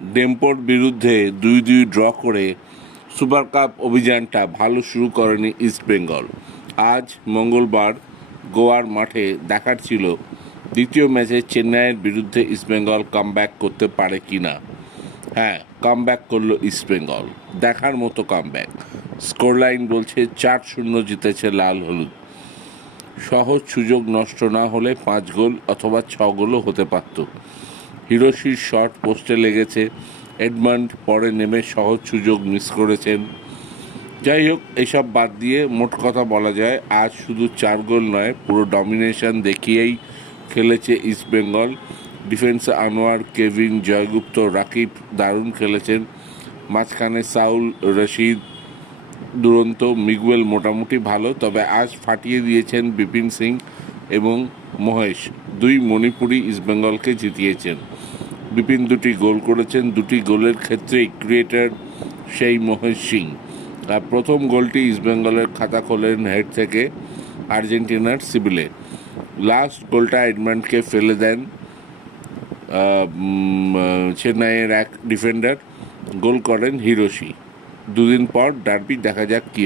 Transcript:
ডেম্পোর বিরুদ্ধে দুই দুই ড্র করে সুপার কাপ অভিযানটা ভালো শুরু করেনি ইস্টবেঙ্গল আজ মঙ্গলবার গোয়ার মাঠে দেখার ছিল দ্বিতীয় ম্যাচে চেন্নাইয়ের বিরুদ্ধে ইস্টবেঙ্গল কামব্যাক করতে পারে কি না হ্যাঁ কামব্যাক করল ইস্টবেঙ্গল দেখার মতো কামব্যাক। স্কোরলাইন বলছে চার শূন্য জিতেছে লাল হলুদ। সহজ সুযোগ নষ্ট না হলে পাঁচ গোল অথবা ছ গোলও হতে পারত। হিরোশির শট পোস্টে লেগেছে। এডমান্ড পরে নেমে সহজ সুযোগ মিস করেছেন। যাই হোক, এসব বাদ দিয়ে মোট কথা বলা যায়, আজ শুধু চার গোল নয়, পুরো ডমিনেশন দেখিয়েই খেলেছে ইস্টবেঙ্গল ডিফেন্সে আনোয়ার কেভিন জয়গুপ্ত রাকিব দারুণ খেলেছেন। মাঝখানে সাউল, রশিদ, দুরন্ত, মিগুয়েল মোটামুটি ভালো, তবে আজ ফাটিয়ে দিয়েছেন বিপিন সিং। এবং মহেশ দুই মণিপুরি ইস্টবেঙ্গলকে জিতিয়েছেন। বিপিন দুটি গোল করেছেন, দুটি গোলের ক্ষেত্রেই ক্রিয়েটার সেই মহেশ সিং। আর প্রথম গোলটি ইস্টবেঙ্গলের খাতা খোলেন হেড থেকে আর্জেন্টিনার সিবিলে। লাস্ট গোলটা এডমান্ডকে ফেলে দেন চেন্নাইয়ের এক ডিফেন্ডার। গোল করেন হিরোশি। দুদিন পর ডার্বি, দেখা যাক কী